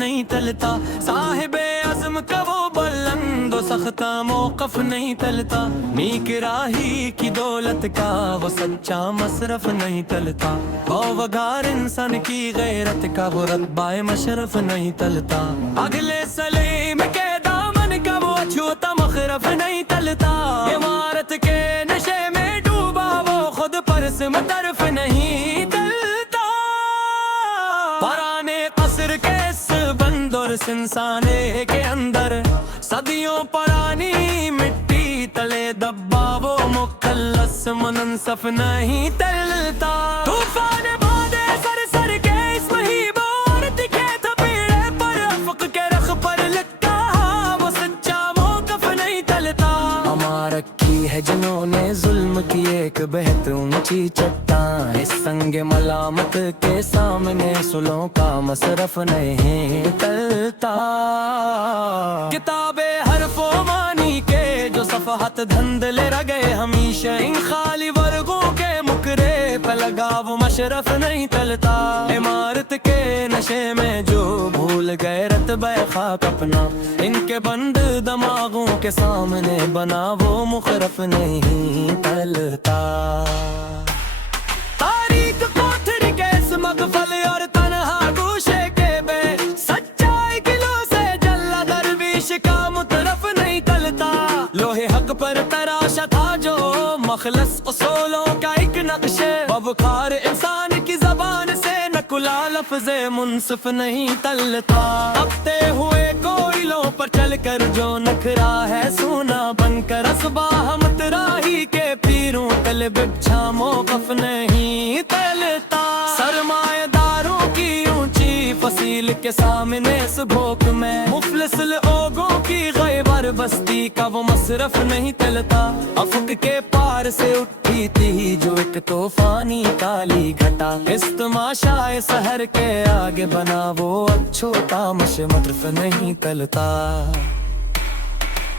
نہیں ٹلتا، صاحب عزم کا وہ بلند و سختہ موقف نہیں ٹلتا، نیک راہی کی دولت کا وہ سچا مصرف نہیں ٹلتا، وگار انسان کی غیرت کا وہ رتبہ مشرف نہیں ٹلتا، اگلے سلیم کے دامن کا وہ چھوٹا مخرف نہیں ٹلتا، عمارت کے نشے میں ڈوبا وہ خود پر طرف نہیں ٹلتا، پرانے قصر کے اس بند اور سنسانے کے اندر صدیوں پرانی مٹی تلے دبا وہ مخلص منصف نہیں ٹلتا، طوفان بادے سر سر کے اس مہیب اور دکھے تھپیڑے پر افق کے رخ پر لکھا وہ سچا موقف نہیں ٹلتا، ہمارا رکھی ہے جنہوں نے ظلم کی ایک بہت اونچی چٹان، اس سنگ ملامت کے سامنے سلوں کا مصرف نہیں ٹلتا، کتاب حرف و معنی کے جو صفحات دھندلے رہ گئے ہمیشہ ان خالی ورگوں کے مکرے پہ لگا وہ مشرف نہیں ٹلتا، عمارت کے نشے میں جو بھول گئے رتبہ خاک اپنا ان کے بند دماغوں کے سامنے بنا وہ مخرف نہیں ٹلتا، تاریخ کوٹھری کے اس مغفل اور تنہا گوشے کے بے سچائی گلوں سے جلا درویش کا مترف نہیں ٹلتا، لوہے حق پر تراشا تھا جو مخلص اصولوں کا ایک نقش، ببخار انسان کی زبان سے نکلا لفظ منصف نہیں ٹلتا، تپتے ہوئے کوئلوں پر چل کر جو نکھرا ہے سونا بن کر اصباح متراہی کے پیروں تل بچھا موقف نہیں ٹلتا، سرمایہ داروں کی اونچی فصیل کے سامنے اس بھوک میں مفلس لوگوں کی غیبر بستی کا وہ مصرف نہیں ٹلتا، افق کے پار سے اٹھی تھی جو ایک طوفانی کالی گھٹا اس تماشائے سحر کے آگے بنا وہ چھوٹا مصرف نہیں ٹلتا،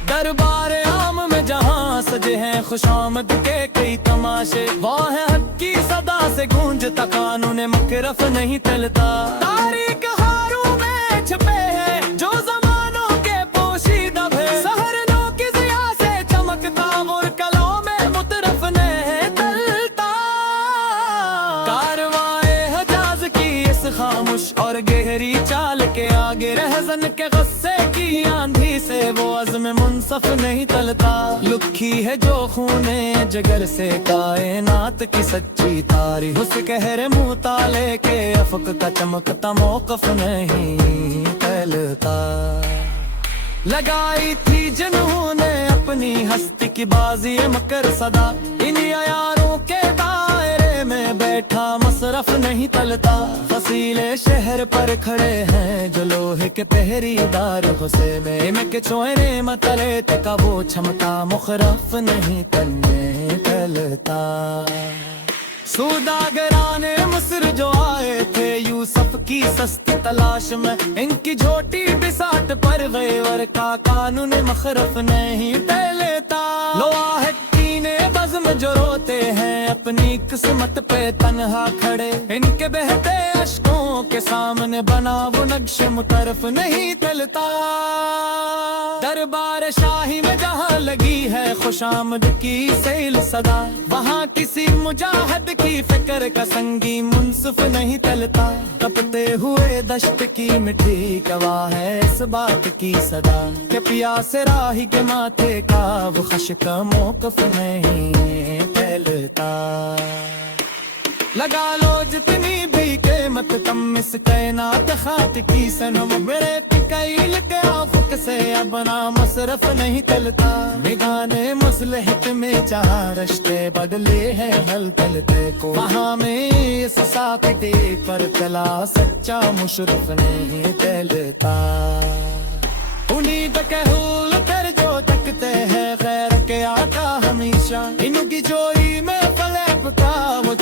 دربار عام میں جہاں سجے ہیں خوش آمد کے کئی تماشے وہاں ہے حق کی صدا سے گونجتا قانون مکرف نہیں ٹلتا، تاریخ ہاروں میں چھپے ہیں جو زمانوں کے پوشیدہ ہے سحروں کی ضیا سے چمکتا اور کلوں میں مترف نہیں ٹلتا، کارواں حجاز کی اس خاموش اور گہری چال کے آگے رہزن کے غصے کی آندھی سے وہ عزم منصف نہیں ٹلتا، لکھی ہے جو خونے جگر سے کائنات کی سچی تاریخ اس قہر مطالعے کے افق کا چمکتا موقف نہیں ٹلتا، لگائی تھی جنہوں نے اپنی ہستی کی بازی مکر صدا ان عیاروں کے دائرے میں بیٹھا مصرف نہیں ٹلتا، فصیلے شہر پر کھڑے ہیں جو لوہے کے پہری دار غصے میں کے چوئنے متلے کا وہ چھمتا مخرف نہیں ٹلتا، سوداگران مصر جو آئے تھے یوسف کی سستی تلاش میں ان کی جھوٹی بساط پر غیور کا قانون مخرف نہیں ٹلتا، لواحقین بزم جو روتے ہیں اپنی قسمت پہ تنہا کھڑے ان کے بہتے اشکوں کے سامنے بنا وہ نقش مترف نہیں ٹلتا، دربار شاہی میں جہاں لگی ہے خوش آمد کی سیل صدا وہاں کسی مجاہد کی فکر کا سنگی منصف نہیں ٹلتا، تپتے ہوئے دشت کی مٹی گواہ ہے اس بات کی صدا کہ پیاس راہی کے ماتھے کا وہ خشک موقف نہیں ٹلتا، لگا لو جتنی بھی قیمت تم اس کائنات خاک کی سنم میرے پکیل کے آفق سے اپنا مصرف نہیں ٹلتا، نگانے مصلحت میں جہاں رشتے بدلے ہیں حل ٹلتے کو وہاں میں اس ساکتے پر چلا سچا مشرف نہیں ٹلتا، انہی بکہول کر جو تکتے ہیں خیر کے آقا ہمیشہ ان کی جوئی میں فلیب کا وہ